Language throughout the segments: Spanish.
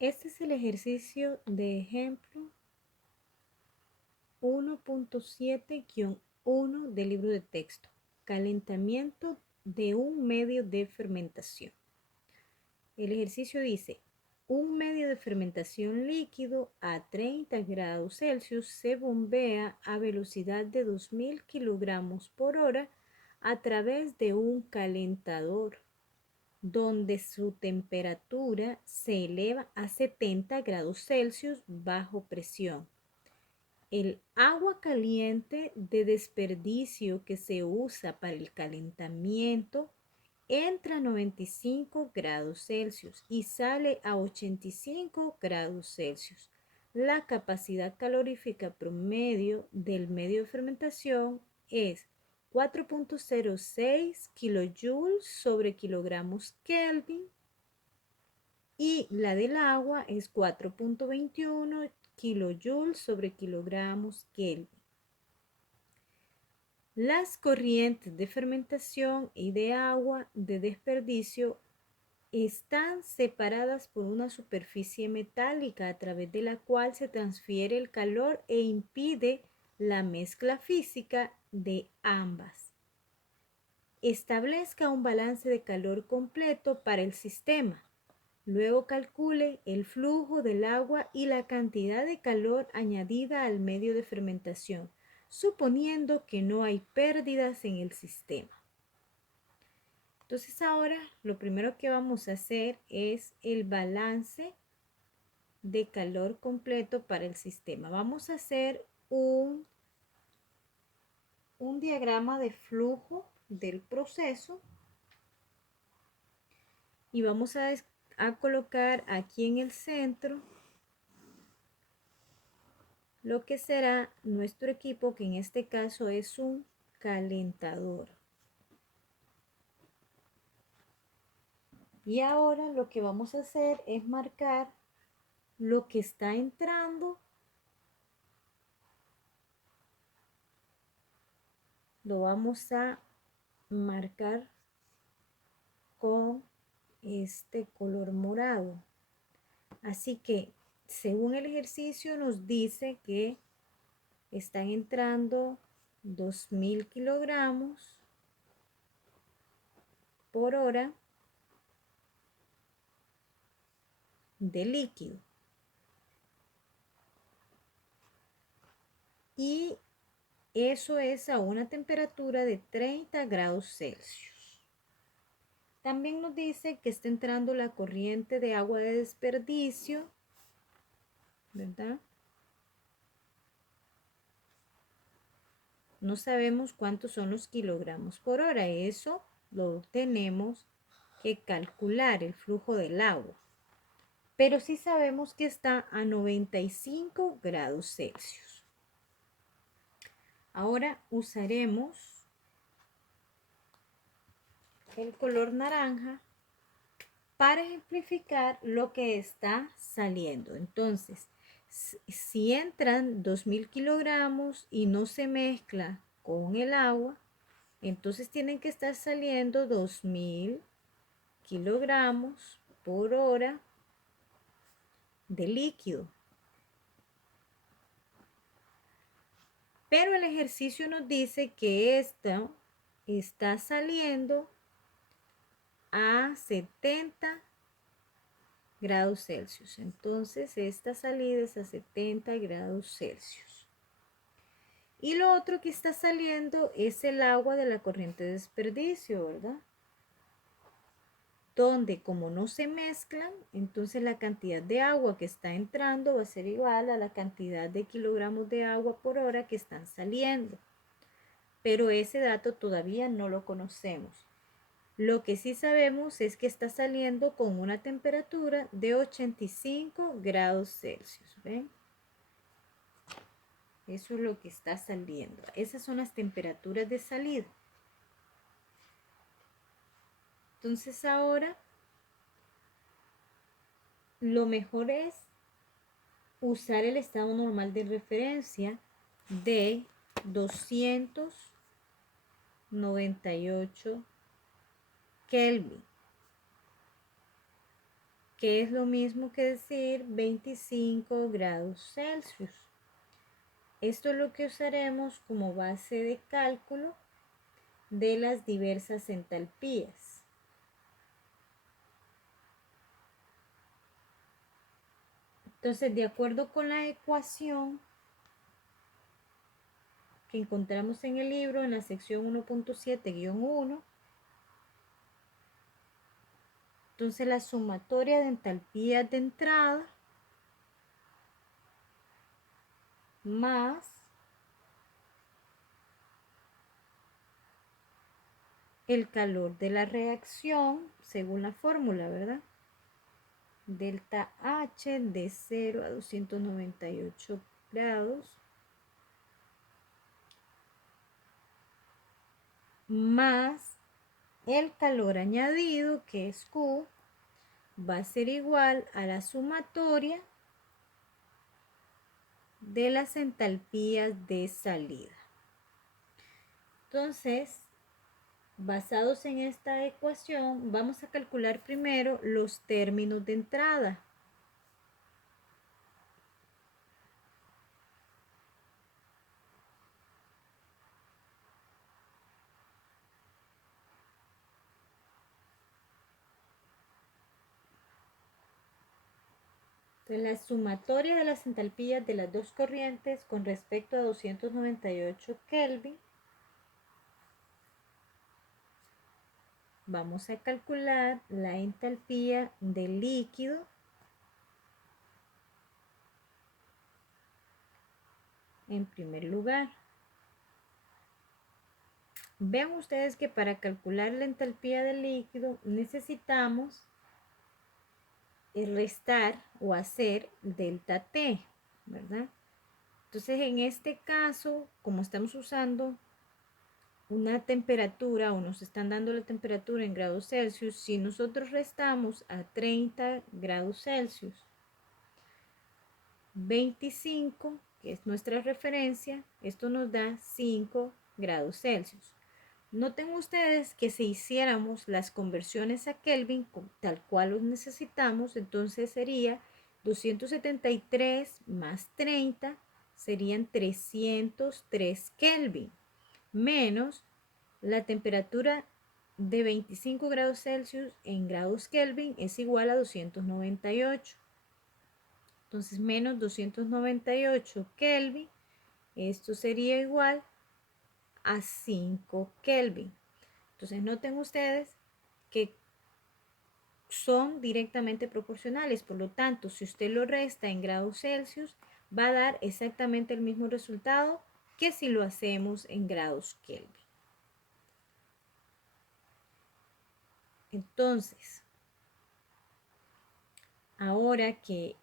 Este es el ejercicio de ejemplo 1.7-1 del libro de texto. Calentamiento de un medio de fermentación. El ejercicio dice, un medio de fermentación líquido a 30 grados Celsius se bombea a velocidad de 2000 kilogramos por hora a través de un calentador, donde su temperatura se eleva a 70 grados Celsius bajo presión. El agua caliente de desperdicio que se usa para el calentamiento entra a 95 grados Celsius y sale a 85 grados Celsius. La capacidad calorífica promedio del medio de fermentación es 4.06 kilojoules sobre kilogramos Kelvin y la del agua es 4.21 kilojoules sobre kilogramos Kelvin. Las corrientes de fermentación y de agua de desperdicio están separadas por una superficie metálica a través de la cual se transfiere el calor e impide la mezcla física de ambas. Establezca un balance de calor completo para el sistema. Luego calcule el flujo del agua y la cantidad de calor añadida al medio de fermentación, suponiendo que no hay pérdidas en el sistema. Entonces ahora lo primero que vamos a hacer es el balance de calor completo para el sistema. Vamos a hacer un diagrama de flujo del proceso y vamos a colocar aquí en el centro lo que será nuestro equipo, que en este caso es un calentador. Y ahora lo que vamos a hacer es marcar lo que está entrando, lo vamos a marcar con este color morado. Así que según el ejercicio nos dice que están entrando 2000 kilogramos por hora de líquido. Y eso es a una temperatura de 30 grados Celsius. También nos dice que está entrando la corriente de agua de desperdicio, ¿verdad? No sabemos cuántos son los kilogramos por hora. Eso lo tenemos que calcular, el flujo del agua. Pero sí sabemos que está a 95 grados Celsius. Ahora usaremos el color naranja para ejemplificar lo que está saliendo. Entonces, si entran 2000 kilogramos y no se mezcla con el agua, entonces tienen que estar saliendo 2000 kilogramos por hora de líquido. Pero el ejercicio nos dice que esto está saliendo a 70 grados Celsius. Entonces esta salida es a 70 grados Celsius. Y lo otro que está saliendo es el agua de la corriente de desperdicio, ¿verdad? Donde como no se mezclan, entonces la cantidad de agua que está entrando va a ser igual a la cantidad de kilogramos de agua por hora que están saliendo. Pero ese dato todavía no lo conocemos. Lo que sí sabemos es que está saliendo con una temperatura de 85 grados Celsius. ¿Ven? Eso es lo que está saliendo. Esas son las temperaturas de salida. Entonces ahora lo mejor es usar el estado normal de referencia de 298 Kelvin. que es lo mismo que decir 25 grados Celsius. Esto es lo que usaremos como base de cálculo de las diversas entalpías. Entonces, de acuerdo con la ecuación que encontramos en el libro, en la sección 1.7-1, entonces la sumatoria de entalpías de entrada más el calor de la reacción, según la fórmula, ¿verdad? Delta H de 0 a 298 grados más el calor añadido, que es Q, va a ser igual a la sumatoria de las entalpías de salida. Entonces, basados en esta ecuación, vamos a calcular primero los términos de entrada. Entonces, la sumatoria de las entalpías de las dos corrientes con respecto a 298 Kelvin, vamos a calcular la entalpía del líquido en primer lugar. Vean ustedes que para calcular la entalpía del líquido necesitamos restar o hacer delta T, ¿verdad? Entonces, en este caso, como estamos usando una temperatura o nos están dando la temperatura en grados Celsius, si nosotros restamos a 30 grados Celsius 25, que es nuestra referencia, esto nos da 5 grados Celsius. Noten ustedes que si hiciéramos las conversiones a Kelvin tal cual los necesitamos, entonces sería 273 más 30 serían 303 Kelvin, menos la temperatura de 25 grados Celsius en grados Kelvin es igual a 298. Entonces, menos 298 Kelvin, esto sería igual a 5 Kelvin. Entonces, noten ustedes que son directamente proporcionales. Por lo tanto, si usted lo resta en grados Celsius, va a dar exactamente el mismo resultado que si lo hacemos en grados Kelvin. Entonces, ahora que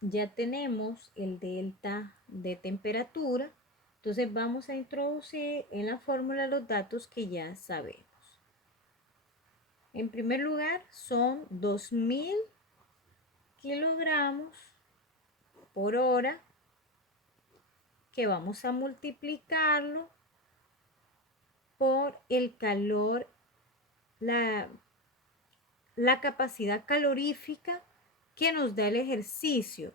ya tenemos el delta de temperatura, entonces vamos a introducir en la fórmula los datos que ya sabemos. En primer lugar, son 2000 kilogramos por hora, que vamos a multiplicarlo por el calor, la capacidad calorífica que nos da el ejercicio.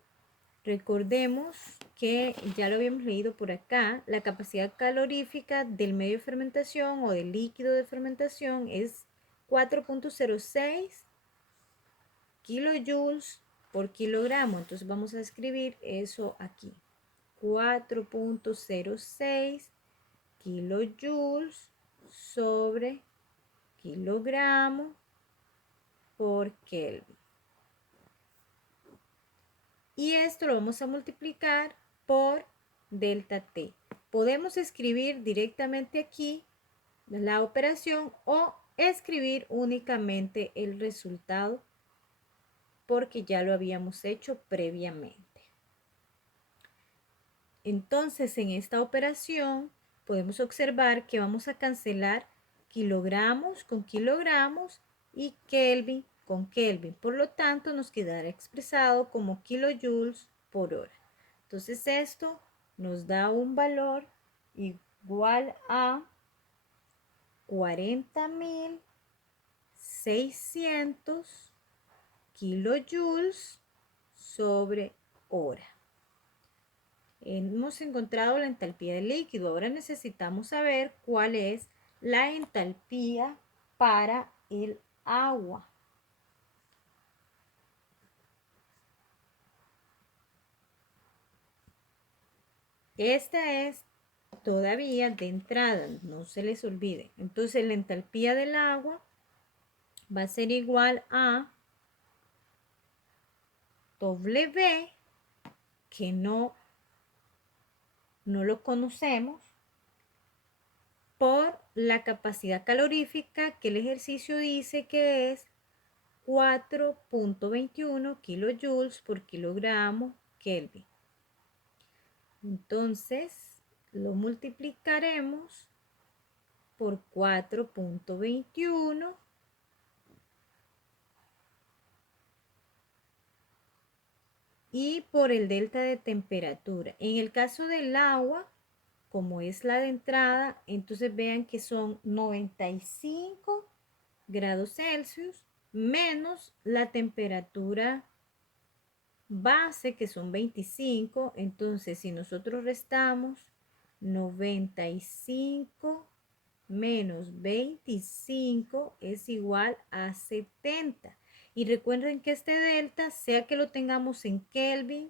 Recordemos que ya lo habíamos leído por acá, la capacidad calorífica del medio de fermentación o del líquido de fermentación es 4.06 kilojoules por kilogramo. Entonces vamos a escribir eso aquí. 4.06 kilojoules sobre kilogramo por Kelvin. Y esto lo vamos a multiplicar por delta T. Podemos escribir directamente aquí la operación o escribir únicamente el resultado porque ya lo habíamos hecho previamente. Entonces, en esta operación podemos observar que vamos a cancelar kilogramos con kilogramos y Kelvin con Kelvin. Por lo tanto, nos quedará expresado como kilojoules por hora. Entonces, esto nos da un valor igual a 40.600 kilojoules sobre hora. Hemos encontrado la entalpía del líquido. Ahora necesitamos saber cuál es la entalpía para el agua. Esta es todavía de entrada, no se les olvide. Entonces la entalpía del agua va a ser igual a W, que no lo conocemos, por la capacidad calorífica que el ejercicio dice que es 4.21 kilojoules por kilogramo Kelvin. Entonces lo multiplicaremos por 4.21 y por el delta de temperatura. En el caso del agua, como es la de entrada, entonces vean que son 95 grados Celsius menos la temperatura base, que son 25. Entonces, si nosotros restamos 95 menos 25 es igual a 70. Y recuerden que este delta, sea que lo tengamos en Kelvin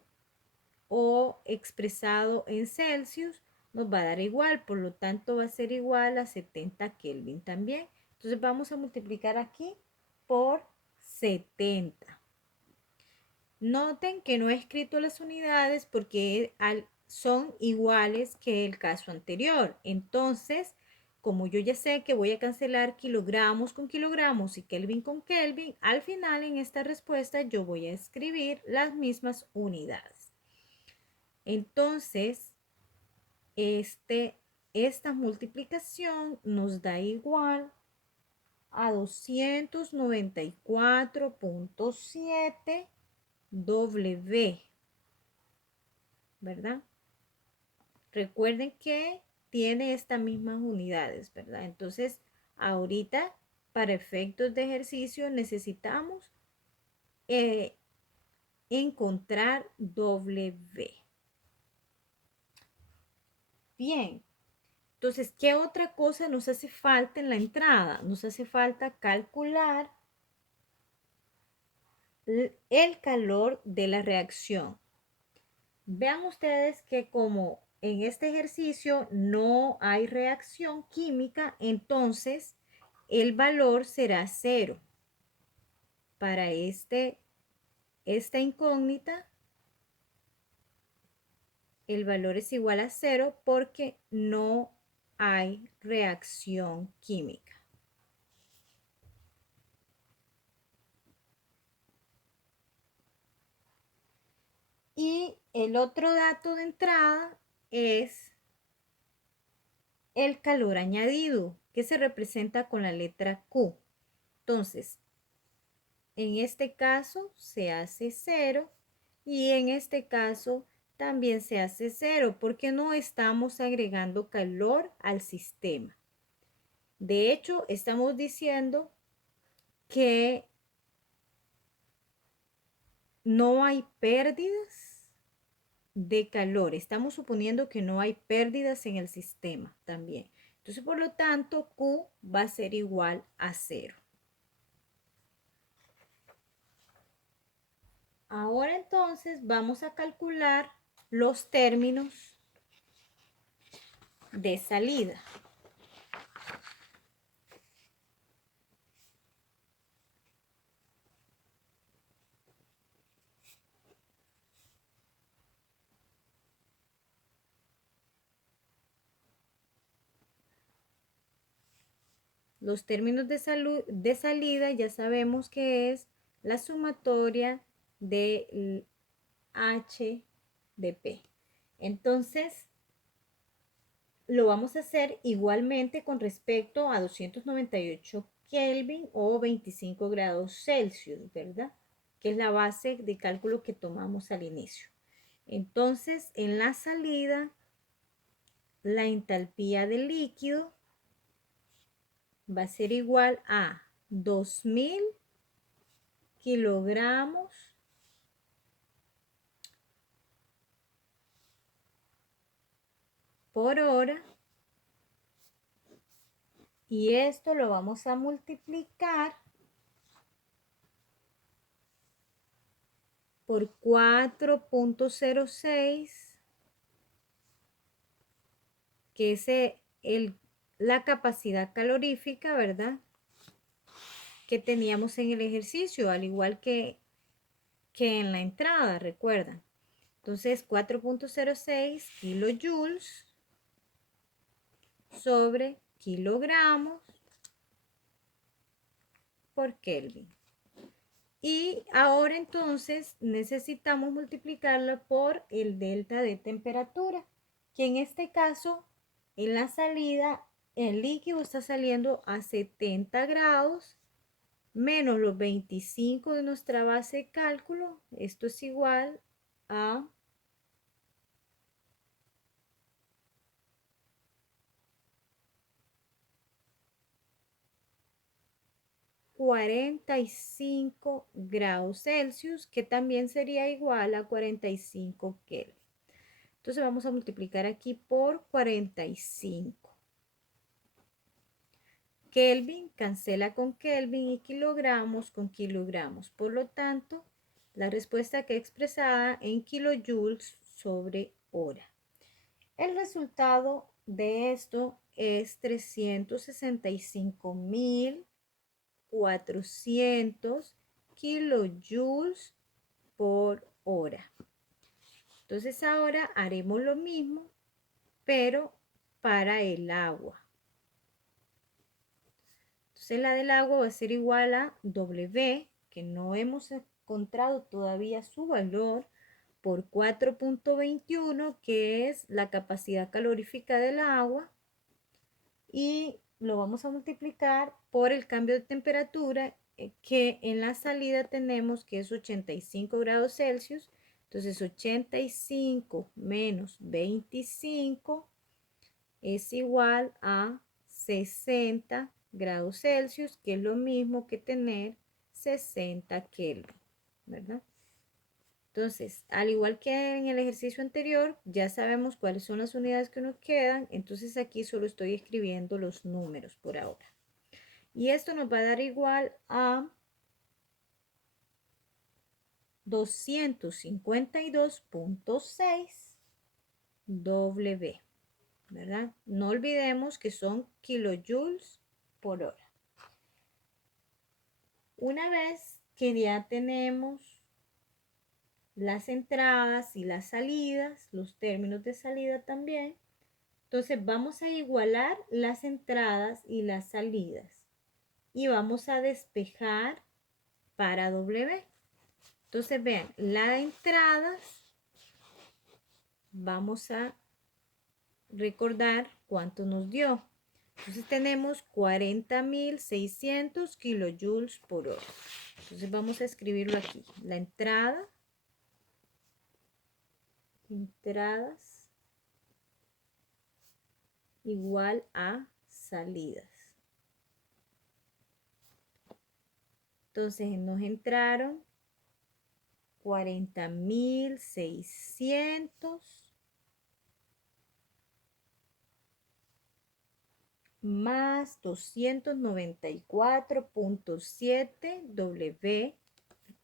o expresado en Celsius, nos va a dar igual. Por lo tanto, va a ser igual a 70 Kelvin también. Entonces, vamos a multiplicar aquí por 70. Noten que no he escrito las unidades porque son iguales que el caso anterior. Entonces, como yo ya sé que voy a cancelar kilogramos con kilogramos y Kelvin con Kelvin, al final en esta respuesta yo voy a escribir las mismas unidades. Entonces, esta multiplicación nos da igual a 294.7 W, ¿verdad? Recuerden que tiene estas mismas unidades, ¿verdad? Entonces, ahorita, para efectos de ejercicio, necesitamos encontrar W. Bien, entonces, ¿qué otra cosa nos hace falta en la entrada? Nos hace falta calcular el calor de la reacción. Vean ustedes que como en este ejercicio no hay reacción química, entonces el valor será 0. Para esta incógnita, el valor es igual a 0 porque no hay reacción química. Y el otro dato de entrada es el calor añadido, que se representa con la letra Q. Entonces, en este caso se hace 0 y en este caso también se hace 0 porque no estamos agregando calor al sistema. De hecho, estamos diciendo que no hay pérdidas de calor. Estamos suponiendo que no hay pérdidas en el sistema también. Entonces, por lo tanto, Q va a ser igual a 0. Ahora entonces vamos a calcular los términos de salida. Los términos de salida ya sabemos que es la sumatoria de H de P. Entonces, lo vamos a hacer igualmente con respecto a 298 Kelvin o 25 grados Celsius, ¿verdad? Que es la base de cálculo que tomamos al inicio. Entonces, en la salida, la entalpía del líquido va a ser igual a 2500 kilogramos por hora. Y esto lo vamos a multiplicar por 4.06, que es la capacidad calorífica, ¿verdad? Que teníamos en el ejercicio, al igual que en la entrada, recuerdan. Entonces, 4.06 kilojoules sobre kilogramos por Kelvin. Y ahora entonces necesitamos multiplicarla por el delta de temperatura, que en este caso, en la salida, el líquido está saliendo a 70 grados menos los 25 de nuestra base de cálculo. Esto es igual a 45 grados Celsius, que también sería igual a 45 Kelvin. Entonces vamos a multiplicar aquí por 45. Kelvin cancela con Kelvin y kilogramos con kilogramos. Por lo tanto, la respuesta queda expresada en kilojoules sobre hora. El resultado de esto es 365.400 kilojoules por hora. Entonces ahora haremos lo mismo, pero para el agua. Entonces la del agua va a ser igual a W, que no hemos encontrado todavía su valor, por 4.21, que es la capacidad calorífica del agua, y lo vamos a multiplicar por el cambio de temperatura, que en la salida tenemos que es 85 grados Celsius. Entonces 85 menos 25 es igual a 60 grados Celsius, que es lo mismo que tener 60 Kelvin, ¿verdad? Entonces, al igual que en el ejercicio anterior, ya sabemos cuáles son las unidades que nos quedan. Entonces aquí solo estoy escribiendo los números por ahora. Y esto nos va a dar igual a 252.6 W, ¿verdad? No olvidemos que son kilojoules por hora. Una vez que ya tenemos las entradas y las salidas, los términos de salida también, entonces vamos a igualar las entradas y las salidas y vamos a despejar para W. Entonces vean, la entrada, vamos a recordar cuánto nos dio. Entonces tenemos 40.600 kilojoules por hora. Entonces vamos a escribirlo aquí. La entradas igual a salidas. Entonces nos entraron 40.600 más 294.7 W.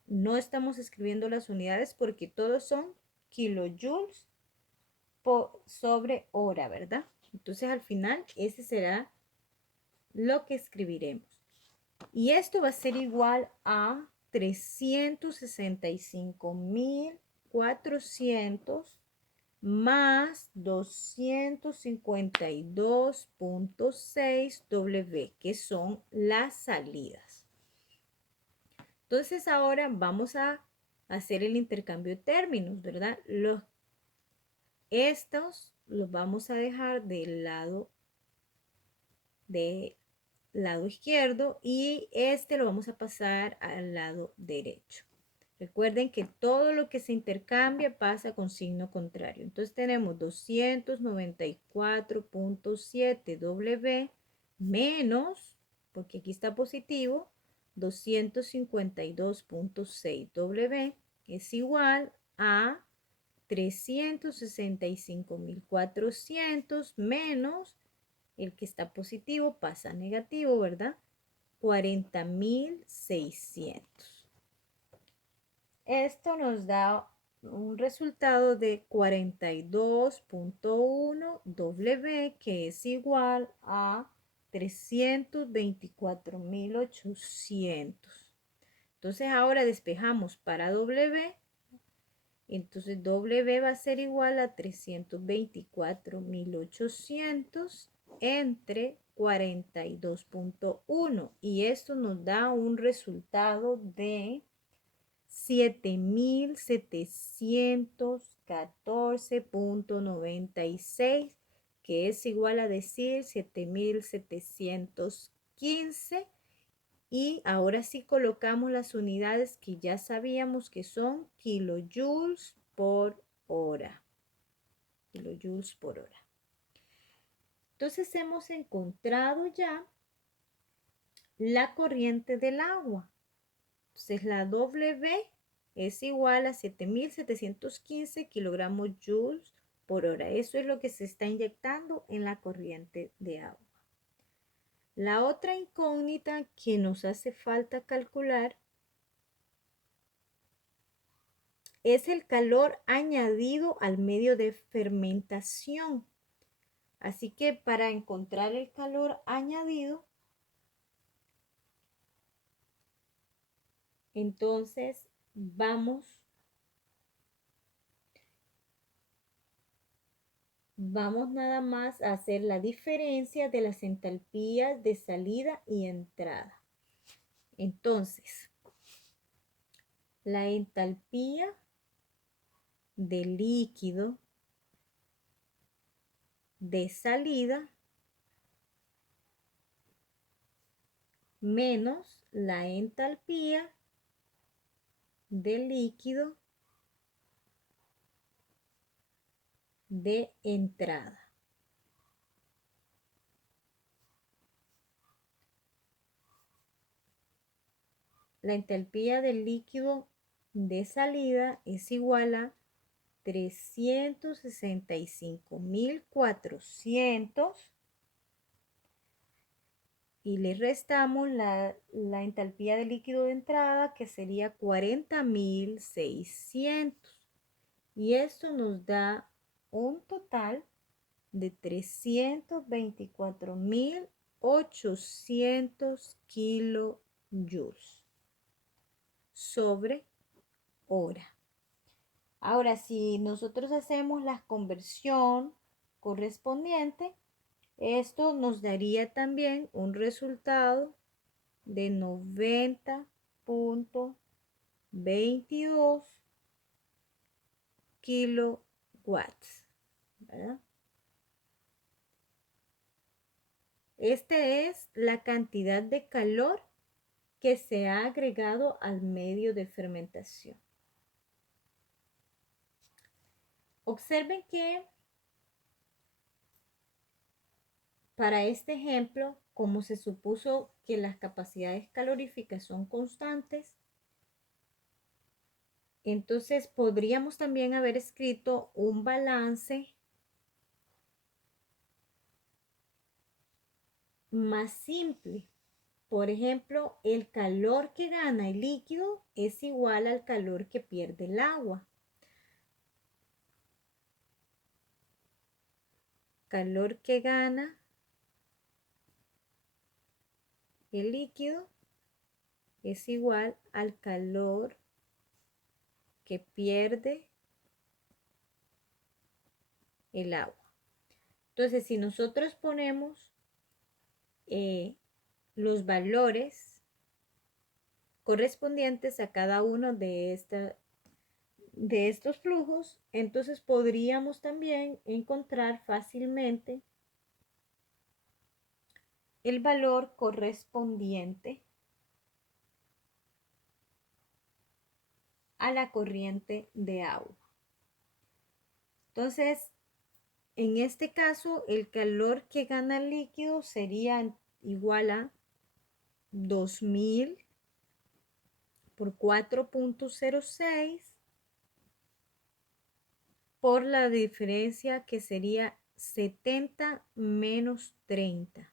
No estamos escribiendo las unidades porque todos son kilojoules sobre hora, ¿verdad? Entonces al final ese será lo que escribiremos. Y esto va a ser igual a 365.400 más 252.6 W, que son las salidas. Entonces ahora vamos a hacer el intercambio de términos, ¿verdad? Estos los vamos a dejar del lado izquierdo y este lo vamos a pasar al lado derecho. Recuerden que todo lo que se intercambia pasa con signo contrario. Entonces tenemos 294.7 W menos, porque aquí está positivo, 252.6 W es igual a 365.400 menos el que está positivo pasa a negativo, ¿verdad? 40.600. Esto nos da un resultado de 42.1 W, que es igual a 324.800. Entonces ahora despejamos para W. Entonces W va a ser igual a 324.800 entre 42.1. Y esto nos da un resultado de 7.714.96, que es igual a decir 7.715. Y ahora sí colocamos las unidades que ya sabíamos que son kilojoules por hora. Kilojoules por hora. Entonces hemos encontrado ya la corriente del agua. Entonces la W es igual a 7.715 kilogramos joules por hora. Eso es lo que se está inyectando en la corriente de agua. La otra incógnita que nos hace falta calcular es el calor añadido al medio de fermentación. Así que para encontrar el calor añadido, entonces vamos nada más a hacer la diferencia de las entalpías de salida y entrada. Entonces, la entalpía del líquido de salida menos la entalpía del líquido de entrada. La entalpía del líquido de salida es igual a 365.400 y le restamos la entalpía del líquido de entrada, que sería 40.600. Y esto nos da un total de 324.800 kilojoules sobre hora. Ahora, si nosotros hacemos la conversión correspondiente, esto nos daría también un resultado de 90.22 kilowatts, ¿verdad? Esta es la cantidad de calor que se ha agregado al medio de fermentación. Observen que para este ejemplo, como se supuso que las capacidades caloríficas son constantes, entonces podríamos también haber escrito un balance más simple. Por ejemplo, el calor que gana el líquido es igual al calor que pierde el agua. Calor que gana el líquido es igual al calor que pierde el agua. Entonces, si nosotros ponemos los valores correspondientes a cada uno de estos flujos, entonces podríamos también encontrar fácilmente el valor correspondiente a la corriente de agua. Entonces, en este caso, el calor que gana el líquido sería igual a 2000 por 4.06 por la diferencia que sería 70 menos 30.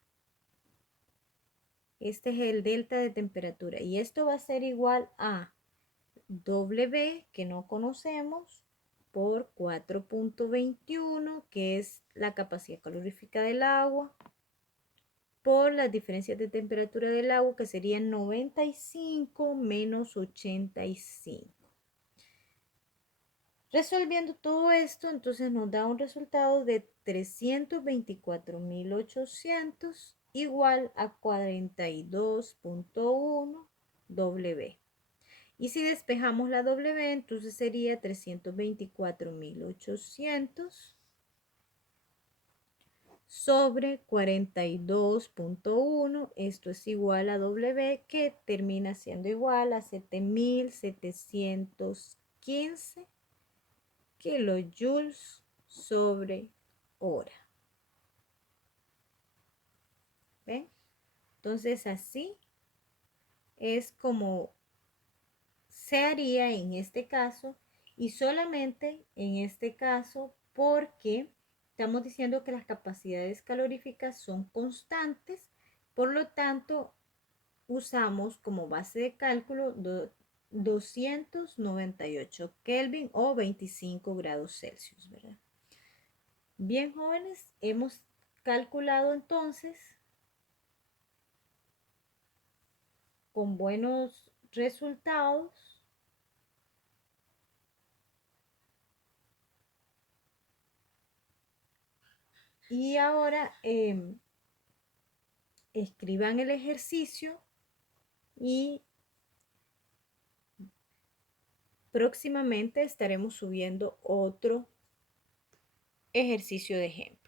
Este es el delta de temperatura y esto va a ser igual a W, que no conocemos, por 4.21, que es la capacidad calorífica del agua, por las diferencias de temperatura del agua, que serían 95 menos 85. Resolviendo todo esto, entonces nos da un resultado de 324.800 igual a 42.1 W. Y si despejamos la W, entonces sería 324.800 sobre 42.1. Esto es igual a W, que termina siendo igual a 7.715 kilojoules sobre hora. ¿Ven? Entonces así es como se haría en este caso, y solamente en este caso porque estamos diciendo que las capacidades caloríficas son constantes, por lo tanto usamos como base de cálculo 298 Kelvin o 25 grados Celsius, ¿verdad? Bien, jóvenes, hemos calculado entonces con buenos resultados y ahora escriban el ejercicio y próximamente estaremos subiendo otro ejercicio de ejemplo.